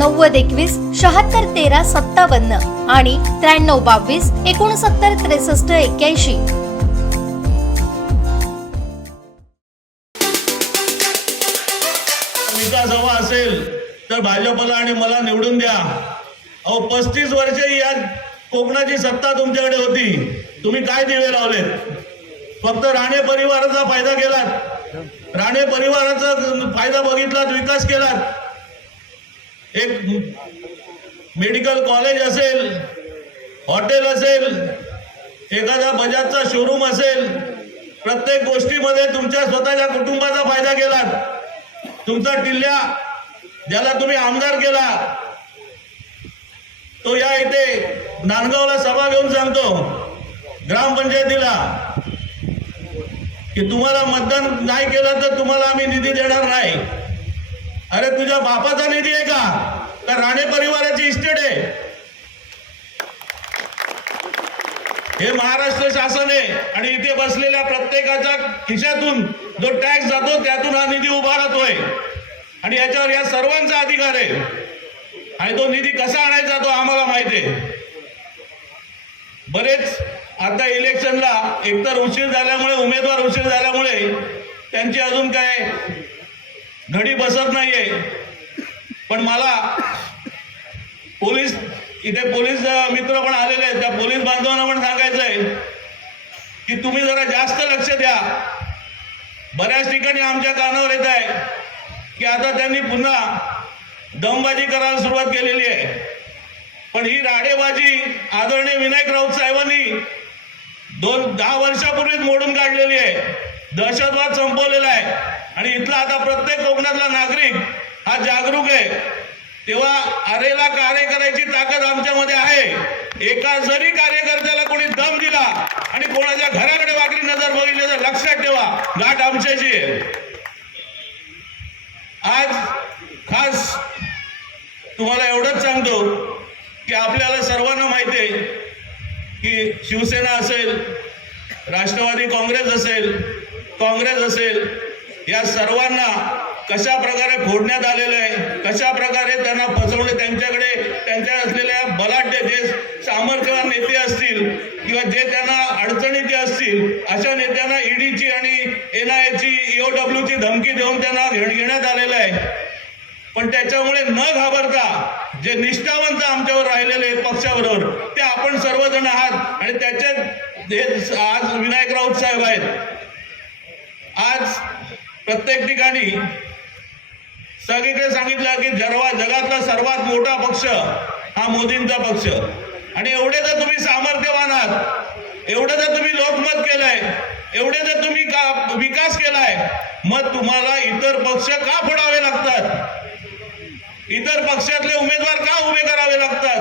नव्वद एकवीस शहात्तर तेरा सत्तावन्न आणि त्र्याण्णव बावीस एकोणसत्तर त्रेसष्ट एक्क्याऐंशी. विकास हवा असेल तर भाजपला आणि मला निवडून द्या. अहो पस्तीस वर्षे या कोकणाची सत्ता तुमच्याकडे होती. तुम्ही काय दिवे लावलेत? फक्त राणे परिवाराचा फायदा केलात. राणे परिवाराचा फायदा बघितलात विकास केलात. एक मेडिकल कॉलेज असेल हॉटेल असेल एखादा बजाजचा शोरूम असेल प्रत्येक गोष्टीमध्ये तुमच्या स्वतःच्या कुटुंबाचा फायदा केलात. तुमचा टिल्ल्या ज्याला तुम्ही आमदार केला तो या इथे नांदगावला सभा घेऊन सांगतो ग्रामपंचायतीला की तुम्हाला मतदान नाही केलं तर तुम्हाला आम्ही निधी देणार नाही. अरे तुझ्या बापाचा निधी आहे का? तर राणे परिवाराची इस्टेट आहे. हे महाराष्ट्र शासन आहे आणि इथे बसलेल्या प्रत्येकाच्या खिशातून जो टॅक्स जातो त्यातून हा निधी उभा राहतोय. आणि याच्यावर या सर्वांचा अधिकार आहे. आणि तो निधी कसा आणायचा तो आम्हाला माहिती आहे. बरेच आता इलेक्शनला एकतर उशीर झाल्यामुळे उमेदवार उशीर झाल्यामुळे त्यांची अजून काय घडी बसत नाहीये. पण मला पोलीस इथे पोलीस मित्र पण आलेले आहेत. त्या पोलीस बांधवांना पण सांगायचं आहे की तुम्ही जरा जास्त लक्ष द्या. बऱ्याच ठिकाणी आमच्या कानावर येत आहे की आता त्यांनी पुन्हा दमबाजी करायला सुरुवात केलेली आहे. पण ही राडेबाजी आदरणीय विनायक राऊत साहेबांनी दोन दहा वर्षापूर्वीच मोडून काढलेली आहे. दहशतवाद संपवलेला आहे. आणि इथला आता प्रत्येक कोकणातला नागरिक हा जागरूक आहे. तेव्हा अरेला कार्य करायची ताकद आमच्यामध्ये आहे. एका जरी कार्यकर्त्याला कोणी दम दिला आणि कोणाच्या घराकडे वागली नजर बघितली तर लक्षात ठेवा गाठ आमच्याची आहे. आज खास तुम्हाला एवढंच सांगतो की आपल्याला सर्वांना माहिती आहे की शिवसेना असेल राष्ट्रवादी काँग्रेस असेल काँग्रेस असेल या सर्वांना कशा प्रकारे फोडण्यात आलेलं आहे कशा प्रकारे त्यांना फसवणे त्यांच्याकडे त्यांच्या असलेल्या बलाढ्य जे सामर्थ्यवान नेते असतील किंवा जे त्यांना अडचणीचे असतील अशा नेत्यांना ईडीची आणि एन आय ची ईओडब्ल्यूची धमकी देऊन त्यांना घेण्यात आलेलं आहे. पण त्याच्यामुळे न घाबरता जे निष्ठावंत आमच्यावर राहिलेले आहेत पक्षाबरोबर ते आपण सर्वजण आहात आणि त्याच्यात आज विनायक राऊत साहेब आहेत. आज प्रत्येक ठिकाणी सगळीकडे सांगितलं की जरवा जगातला सर्वात मोठा पक्ष हा मोदींचा पक्ष. आणि एवढे जर तुम्ही सामर्थ्यवान आहात एवढं जर तुम्ही लोकमत केलंय एवढे जर तुम्ही का विकास केलाय मग तुम्हाला इतर पक्ष का फोडावे लागतात? इतर पक्षातले उमेदवार का उभे करावे लागतात?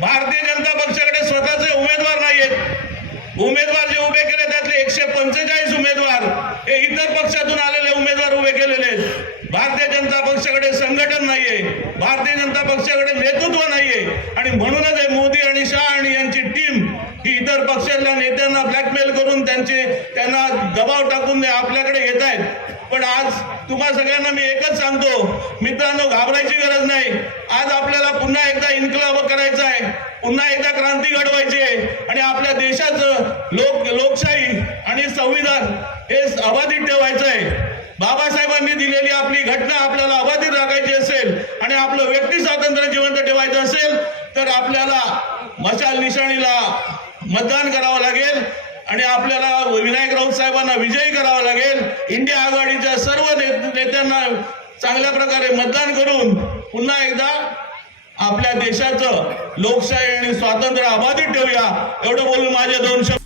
भारतीय जनता पक्षाकडे स्वतःचे उमेदवार नाहीयेत उमेदवार जे उभे केले त्यातले एकशे पंचेचाळीस उमेदवार हे इतर पक्षातून आलेले उमेदवार उभे केलेले भारतीय जनता पक्षाकडे संघटन नाहीये. भारतीय जनता पक्षाकडे नेतृत्व नाहीये. आणि म्हणूनच हे मोदी आणि शाह आणि यांची टीम ही इतर पक्षातल्या नेत्यांना ब्लॅकमेल करून त्यांचे त्यांना दबाव टाकून आपल्याकडे येत आहेत. पण आज तुम्हा सगळ्यांना मी एकच सांगतो. मित्रांनो घाबरायची गरज नाही. आज आपल्याला पुन्हा एकदा इन्कलाब करायचा आहे. पुन्हा एकदा क्रांती घडवायची आहे. आणि आपल्या देशाचं अबाधित ठेवायचं आहे बाबासाहेबांनी दिलेली आपली घटना आपल्याला अबाधित राखायची असेल आणि आपलं व्यक्ती स्वातंत्र्य जिवंत ठेवायचं असेल तर आपल्याला मशाल निशाणीला मतदान करावं लागेल आणि आपल्याला विनायक राऊत साहेबांना विजयी करावं लागेल. इंडिया आघाडीच्या सर्व नेत्यांना चांगल्या प्रकारे मतदान करून पुन्हा एकदा आपल्या देशाचं लोकशाही आणि स्वातंत्र्य अबाधित ठेवूया. एवढं बोलून माझे दोन शब्द